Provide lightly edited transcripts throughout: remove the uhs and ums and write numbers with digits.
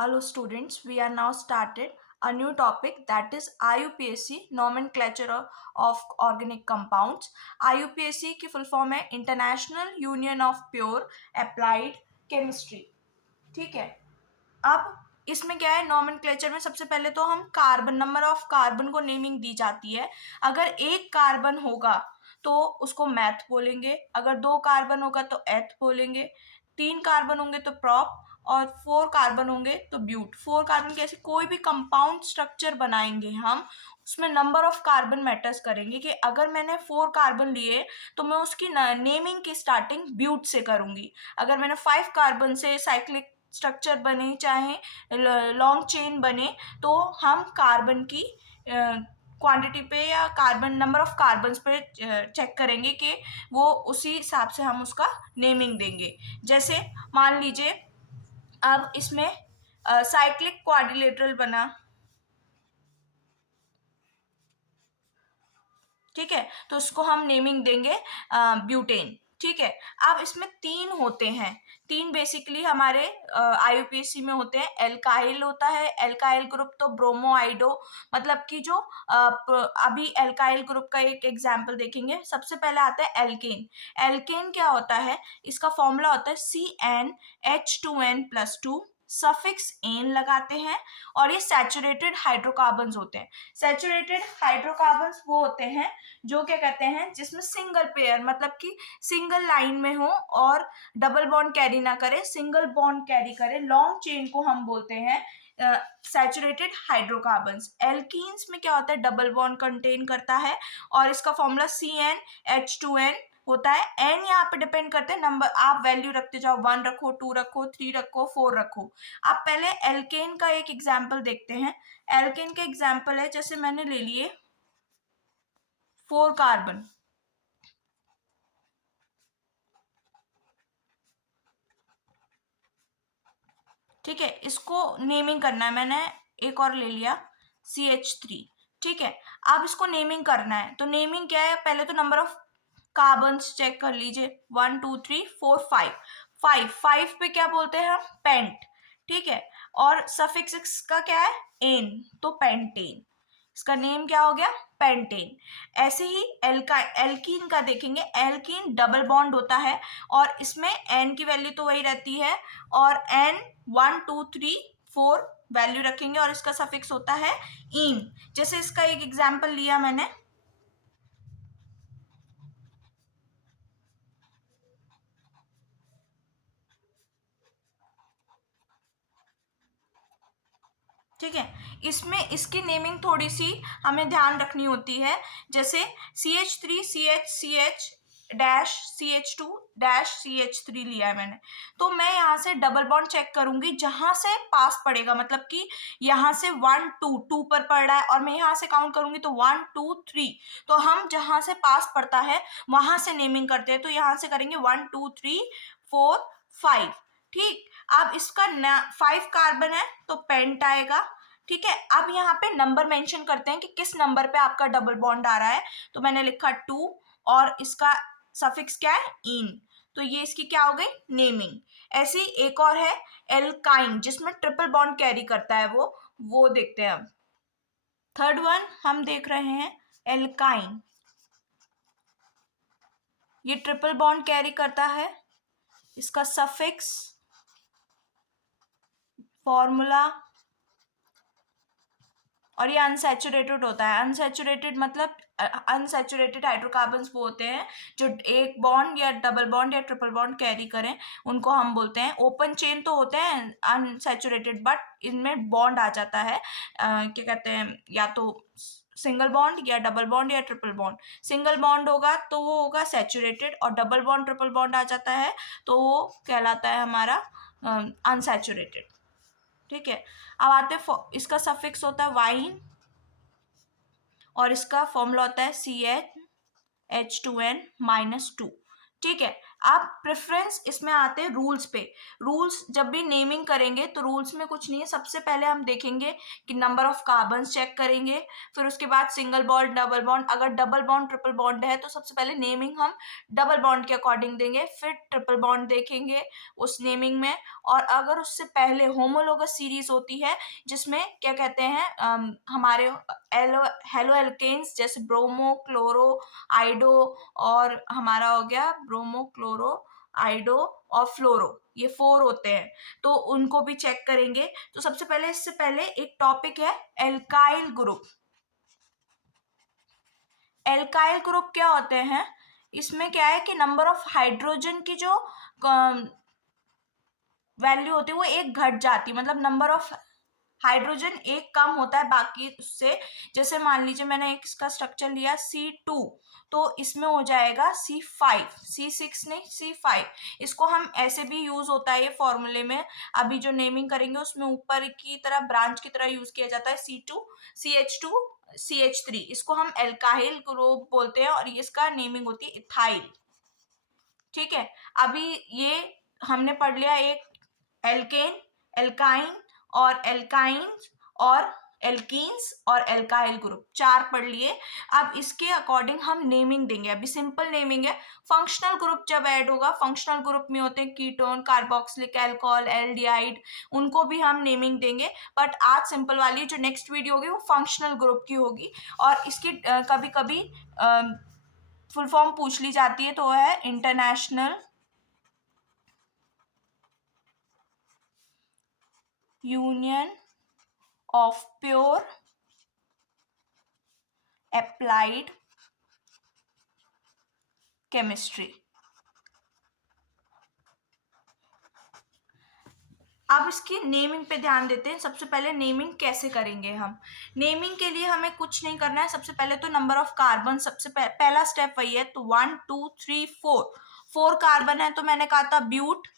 Hello students, we are now started a new topic that is IUPAC nomenclature of organic compounds. IUPAC की full form है International Union of Pure Applied Chemistry. ठीक है. अब इसमें क्या है, nomenclature में सबसे पहले तो हम कार्बन, नंबर ऑफ कार्बन को नेमिंग दी जाती है. अगर एक कार्बन होगा तो उसको मैथ बोलेंगे, अगर दो कार्बन होगा तो एथ बोलेंगे, तीन कार्बन होंगे तो प्रॉप, और फोर कार्बन होंगे तो ब्यूट. फोर कार्बन के ऐसे कोई भी कंपाउंड स्ट्रक्चर बनाएंगे हम, उसमें नंबर ऑफ कार्बन मैटर्स करेंगे. कि अगर मैंने फोर कार्बन लिए तो मैं उसकी नेमिंग की स्टार्टिंग ब्यूट से करूंगी. अगर मैंने फाइव कार्बन से साइक्लिक स्ट्रक्चर बने, चाहे लॉन्ग चेन बने, तो हम कार्बन की क्वांटिटी पे या कार्बन, नंबर ऑफ कार्बन्स पे चेक करेंगे कि वो उसी हिसाब से हम उसका नेमिंग देंगे. जैसे मान लीजिए अब इसमें साइक्लिक क्वाड्रिलेटरल बना, ठीक है, तो उसको हम नेमिंग देंगे ब्यूटेन. ठीक है. अब इसमें तीन होते हैं, तीन बेसिकली हमारे आईयूपीएसी में होते हैं. एल्काइल होता है, एल्काइल ग्रुप तो ब्रोमोआइडो, मतलब कि जो अभी एल्काइल ग्रुप का एक एग्जांपल देखेंगे. सबसे पहले आता है एल्केन. एल्केन क्या होता है, इसका फॉर्मूला होता है CnH2n+2, सफिक्स एन लगाते हैं, और ये सैचुरेटेड हाइड्रोकार्बन्स होते हैं. सैचुरेटेड हाइड्रोकार्बन्स वो होते हैं जो क्या कहते हैं, जिसमें सिंगल पेयर, मतलब कि सिंगल लाइन में हो और डबल बॉन्ड कैरी ना करे, सिंगल बॉन्ड कैरी करे, लॉन्ग चेन को हम बोलते हैं सैचुरेटेड हाइड्रोकार्बन्स. एल्कीन्स में क्या होता है, डबल बॉन्ड कंटेन करता है, और इसका फॉर्मूला CnH2n होता है. एन यहाँ पे डिपेंड करते हैं नंबर, आप वैल्यू रखते जाओ, 1 रखो, 2 रखो, 3 रखो, 4 रखो. आप पहले एल्केन का एक एग्जाम्पल देखते हैं. एल्केन का एग्जाम्पल है, जैसे मैंने ले लिए 4 कार्बन, ठीक है, इसको नेमिंग करना है. मैंने एक और ले लिया CH3. ठीक है. अब इसको नेमिंग करना है, तो नेमिंग क्या है, पहले तो नंबर ऑफ कार्बन्स चेक कर लीजिए. 1 2 3 4 5. 5 पे क्या बोलते हैं हम, पेंट. ठीक है. और सफिक्स का क्या है, एन, तो पेंटेन. इसका नेम क्या हो गया, पेंटेन. ऐसे ही एल्कीन का देखेंगे. एल्कीन डबल बॉन्ड होता है, और इसमें एन की वैल्यू तो वही रहती है, और एन 1 2 3 4 वैल्यू रखेंगे, और इसका सफिक्स होता है इन. जैसे इसका एक एग्जाम्पल लिया मैंने, ठीक है. इसमें इसकी नेमिंग थोड़ी सी हमें ध्यान रखनी होती है. जैसे CH3 CH dash CH2 dash CH3 लिया है मैंने, तो मैं यहाँ से डबल बॉन्ड चेक करूंगी जहां से पास पड़ेगा, मतलब कि यहाँ से 1 2 2 पर पड़ रहा है, और मैं यहाँ से काउंट करूंगी तो 1 2 3. तो हम जहां से पास पड़ता है वहां से नेमिंग करते हैं. तो यहाँ से करेंगे 1 2 3 4 5. ठीक. अब इसका 5 कार्बन है तो पेंट आएगा. ठीक है. अब यहाँ पे नंबर मेंशन करते हैं कि किस नंबर पे आपका डबल बॉन्ड आ रहा है. तो मैंने लिखा 2, और इसका सफिक्स क्या है, इन. तो ये इसकी क्या हो गई, नेमिंग. ऐसी एक और है एल्काइन, जिसमें ट्रिपल बॉन्ड कैरी करता है वो देखते हैं हम. थर्ड वन हम देख रहे हैं एल्काइन. ये ट्रिपल बॉन्ड कैरी करता है. इसका सफिक्स, फॉर्मूला, और ये अनसैचुरेटेड होता है. अनसैचुरेटेड मतलब अनसैचुरेटेड हाइड्रोकार्बन्स वो होते हैं जो एक बॉन्ड या डबल बॉन्ड या ट्रिपल बॉन्ड कैरी करें, उनको हम बोलते हैं. ओपन चेन तो होते हैं अनसैचुरेटेड, बट इनमें बॉन्ड आ जाता है, क्या कहते हैं, या तो सिंगल बॉन्ड या डबल बॉन्ड या ट्रिपल बॉन्ड. सिंगल बॉन्ड होगा तो वो होगा सैचुरेटेड, और डबल बॉन्ड ट्रिपल बॉन्ड आ जाता है तो वो कहलाता है हमारा अनसैचुरेटेड. ठीक है. अब आते इसका सफिक्स होता है वाइन, और इसका फॉर्मूला होता है CnH2n-2. ठीक है. अब प्रेफरेंस इसमें आते हैं रूल्स पे। रूल्स जब भी नेमिंग करेंगे तो रूल्स में कुछ नहीं है, सबसे पहले हम देखेंगे कि नंबर ऑफ कार्बन्स चेक करेंगे, फिर उसके बाद सिंगल बॉन्ड, डबल बॉन्ड, अगर डबल बॉन्ड ट्रिपल बॉन्ड है तो सबसे पहले नेमिंग हम डबल बॉन्ड के अकॉर्डिंग देंगे, फिर ट्रिपल बॉन्ड देखेंगे उस नेमिंग में। और अगर उससे पहले होमोलोगस सीरीज होती है जिसमें क्या कहते हैं हमारे हेलो एल्केन्स जैसे ब्रोमो, क्लोरो, आइडो, और हमारा हो गया ब्रोमो, क्लोरो, आइडो और फ्लोरो, ये 4 होते हैं, तो उनको भी चेक करेंगे। तो सबसे पहले इससे पहले एक टॉपिक है एल्काइल ग्रुप। एल्काइल ग्रुप क्या होते हैं, इसमें क्या है कि नंबर ऑफ हाइड्रोजन की जो वैल्यू होती है वो एक घट जाती है, मतलब नंबर ऑफ हाइड्रोजन एक कम होता है बाकी उससे। जैसे मान लीजिए मैंने एक इसका स्ट्रक्चर लिया C2, तो इसमें हो जाएगा C5, C6 नहीं C5। इसको हम ऐसे भी यूज होता है ये फॉर्मूले में, अभी जो नेमिंग करेंगे उसमें ऊपर की तरह ब्रांच की तरह यूज किया जाता है C2, CH2, CH3, इसको हम एल्काइल ग्रुप बोलते हैं और इसका नेमिंग होती है इथाइल। ठीक है, अभी ये हमने पढ़ लिया एक एल्केन, एल्काइन और एल्काइंस और एल्कीन्स और एल्काइल ग्रुप, 4 पढ़ लिए। अब इसके अकॉर्डिंग हम नेमिंग देंगे, अभी सिंपल नेमिंग है। फंक्शनल ग्रुप जब ऐड होगा, फंक्शनल ग्रुप में होते हैं कीटोन, कार्बोक्सिलिक अल्कोहल, एल्डिहाइड, उनको भी हम नेमिंग देंगे। बट आज सिंपल वाली जो नेक्स्ट वीडियो होगी वो फंक्शनल ग्रुप की होगी, और इसकी कभी कभी फुल फॉर्म पूछ ली जाती है, तो वो है international union of pure applied chemistry. अब इसकी नेमिंग पे ध्यान देते हैं। सबसे पहले नेमिंग कैसे करेंगे हम, नेमिंग के लिए हमें कुछ नहीं करना है। सबसे पहले तो नंबर ऑफ कार्बन, सबसे पहला स्टेप वही है, तो 1 2 3 4, 4 कार्बन है तो मैंने कहा था ब्यूट।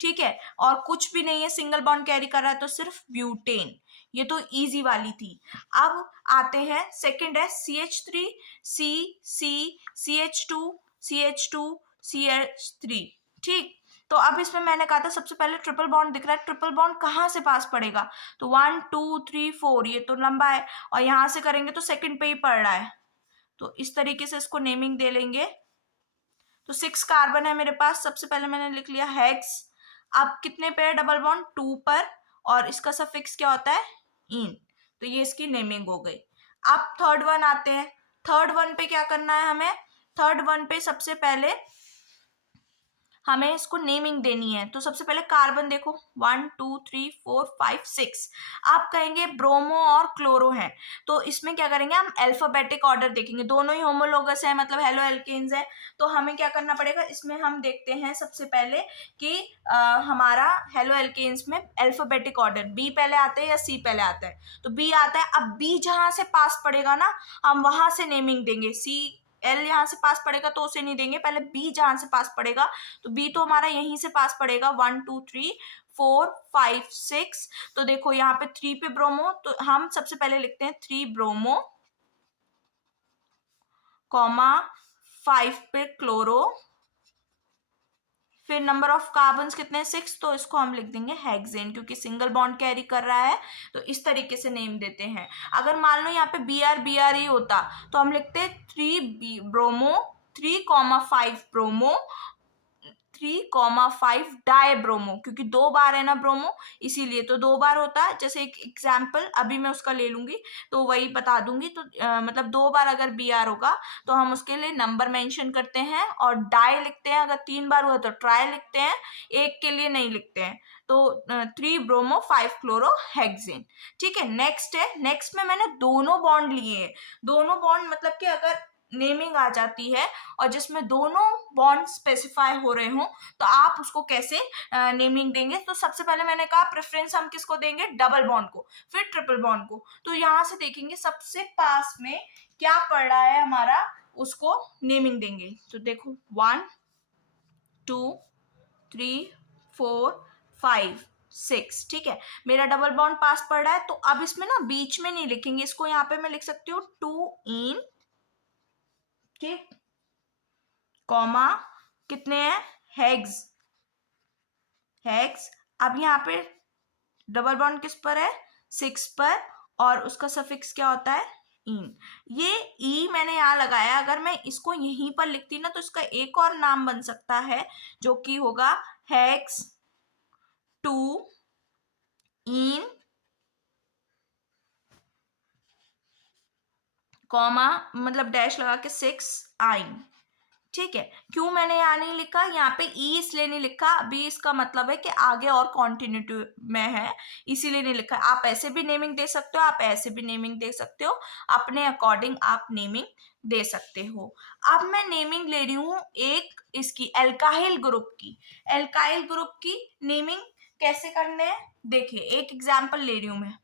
ठीक है, और कुछ भी नहीं है, सिंगल बॉन्ड कैरी कर रहा है तो सिर्फ ब्यूटेन, ये तो इजी वाली थी। अब आते हैं सेकंड है CH3, C, C, CH2, CH2, CH3। ठीक, तो अब इसमें मैंने कहा था सबसे पहले ट्रिपल बॉन्ड दिख रहा है, ट्रिपल बॉन्ड कहाँ से पास पड़ेगा, तो 1 2 3 4, ये तो लंबा है और यहां से करेंगे तो सेकंड पे ही पड़ रहा है, तो इस तरीके से इसको नेमिंग दे लेंगे। तो 6 कार्बन है मेरे पास, सबसे पहले मैंने लिख लिया हेक्स। अब कितने पे है डबल बॉन्ड, 2 पर, और इसका सफिक्स क्या होता है, इन, तो ये इसकी नेमिंग हो गई। अब थर्ड वन आते हैं, थर्ड वन पे क्या करना है हमें, थर्ड वन पे सबसे पहले हमें इसको नेमिंग देनी है। तो सबसे पहले कार्बन देखो, 1 2 3 4 5 6, आप कहेंगे ब्रोमो और क्लोरो हैं, तो इसमें क्या करेंगे हम अल्फाबेटिक ऑर्डर देखेंगे, दोनों ही होमोलोगस है मतलब हेलो एल्केन्स है, तो हमें क्या करना पड़ेगा, इसमें हम देखते हैं सबसे पहले कि हमारा हेलो एल्केन्स में अल्फाबेटिक ऑर्डर बी पहले आता है या सी पहले आता है, तो बी आता है। अब बी जहां से पास पड़ेगा ना, हम वहां से नेमिंग देंगे। सी एल यहाँ से पास पड़ेगा तो उसे नहीं देंगे, पहले बी जहां से पास पड़ेगा, तो बी तो हमारा यहीं से पास पड़ेगा, 1 2 3 4 5 6। तो देखो यहाँ पे 3 पे ब्रोमो, तो हम सबसे पहले लिखते हैं 3 ब्रोमो, कॉमा 5 पे क्लोरो, फिर नंबर ऑफ कार्बन्स कितने 6, तो इसको हम लिख देंगे हेक्सेन, क्योंकि सिंगल बॉन्ड कैरी कर रहा है, तो इस तरीके से नेम देते हैं। अगर मान लो यहाँ पे बी आर ही होता तो हम लिखते 3 ब्रोमो, 3,5 ब्रोमो, 3,5 डाई ब्रोमो, क्योंकि 2 बार है ना ब्रोमो, इसीलिए तो 2 बार होता है। जैसे एक एग्जाम्पल अभी मैं उसका ले लूंगी तो वही बता दूंगी, तो मतलब 2 बार अगर बी आर होगा तो हम उसके लिए नंबर मेंशन करते हैं और डाई लिखते हैं, अगर 3 बार हुआ तो ट्राई लिखते हैं, एक के लिए नहीं लिखते हैं। तो 3 ब्रोमो 5 क्लोरो हेक्सेन। ठीक है, नेक्स्ट है, नेक्स्ट में मैंने दोनों बॉन्ड लिए हैं, दोनों बॉन्ड मतलब कि अगर नेमिंग आ जाती है और जिसमें दोनों बॉन्ड स्पेसिफाई हो रहे हो तो आप उसको कैसे नेमिंग देंगे। तो सबसे पहले मैंने कहा प्रेफरेंस हम किसको देंगे, डबल बॉन्ड को, फिर ट्रिपल बॉन्ड को। तो यहां से देखेंगे सबसे पास में क्या पड़ रहा है हमारा, उसको नेमिंग देंगे। तो देखो 1 2 3 4 5 6, ठीक है, मेरा डबल बॉन्ड पास पड़ रहा है, तो अब इसमें ना बीच में नहीं लिखेंगे, इसको यहाँ पे मैं लिख सकती हूँ 2 इन, ठीक, कॉमा कितने हैं हेग्स, हेग्स। अब यहाँ पे डबल बॉन्ड किस पर है, 6 पर, और उसका सफिक्स क्या होता है, इन। ये ई मैंने यहाँ लगाया, अगर मैं इसको यहीं पर लिखती ना तो इसका एक और नाम बन सकता है जो कि होगा हेक्स टू इन कॉमा, मतलब डैश लगा के 6 आइन। ठीक है, क्यों मैंने यहाँ नहीं लिखा, यहाँ पे ई इसलिए नहीं लिखा, अभी इसका मतलब है कि आगे और कॉन्टिन्यूटी में है, इसीलिए नहीं लिखा। आप ऐसे भी नेमिंग दे सकते हो, आप ऐसे भी नेमिंग दे सकते हो, अपने अकॉर्डिंग आप नेमिंग दे सकते हो। अब मैं नेमिंग ले रही हूँ एक इसकी एल्काइल ग्रुप की। एल्काइल ग्रुप की नेमिंग कैसे करने हैं, देखिए एक एग्जाम्पल ले रही हूँ मैं।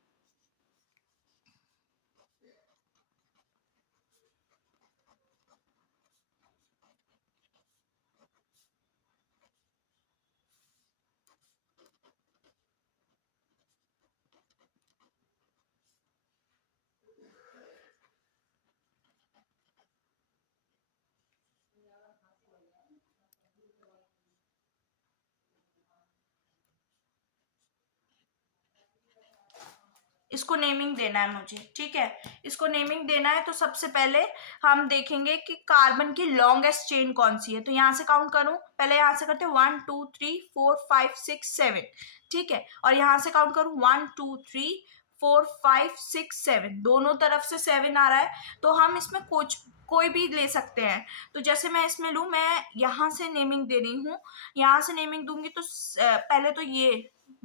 इसको नेमिंग देना है मुझे, ठीक है। इसको नेमिंग देना है तो सबसे पहले हम देखेंगे कि कार्बन की लॉन्गेस्ट चेन कौन सी है। तो यहाँ से काउंट करूं, पहले यहाँ से करते हैं 1 2 3 4 5 6 7, ठीक है। और यहाँ से काउंट करूं 1 2 3 4 5 6 7, दोनों तरफ से 7 आ रहा है। तो हम इसमें कुछ कोई भी ले सकते हैं। तो जैसे मैं इसमें लूँ, मैं यहाँ से नेमिंग दे रही हूँ, यहाँ से नेमिंग दूंगी तो पहले तो ये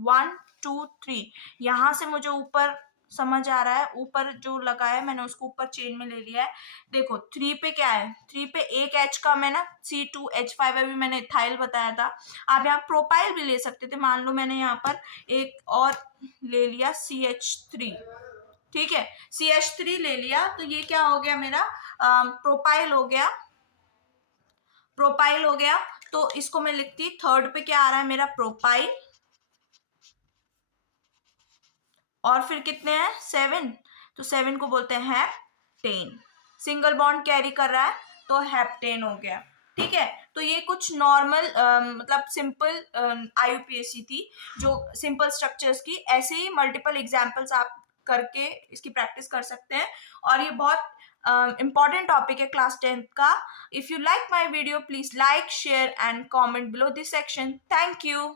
1 2 3, यहाँ से मुझे ऊपर समझ आ रहा है, ऊपर जो लगा है मैंने उसको ऊपर चेन में ले लिया है। देखो 3 पे क्या है, 3 पे एक H कम है ना, C2H5, अभी मैंने इथाइल बताया था। आप यहाँ प्रोपाइल भी ले सकते थे, मान लो मैंने यहाँ पर एक और ले लिया CH3, ठीक है, CH3 ले लिया, तो ये क्या हो गया मेरा, प्रोपाइल हो गया, प्रोपाइल हो गया। तो इसको मैं लिखती, थर्ड पे क्या आ रहा है मेरा, प्रोपाइल, और फिर कितने हैं, 7, तो 7 को बोलते हैं हेप्टेन। सिंगल बॉन्ड कैरी कर रहा है तो हेप्टेन हो गया, ठीक है। तो ये कुछ नॉर्मल मतलब सिंपल आईयूपीएसी थी, जो सिंपल स्ट्रक्चर्स की। ऐसे ही मल्टीपल एग्जांपल्स आप करके इसकी प्रैक्टिस कर सकते हैं, और ये बहुत इंपॉर्टेंट टॉपिक है क्लास 10th का। If you like my video please like share and comment below this section. Thank you.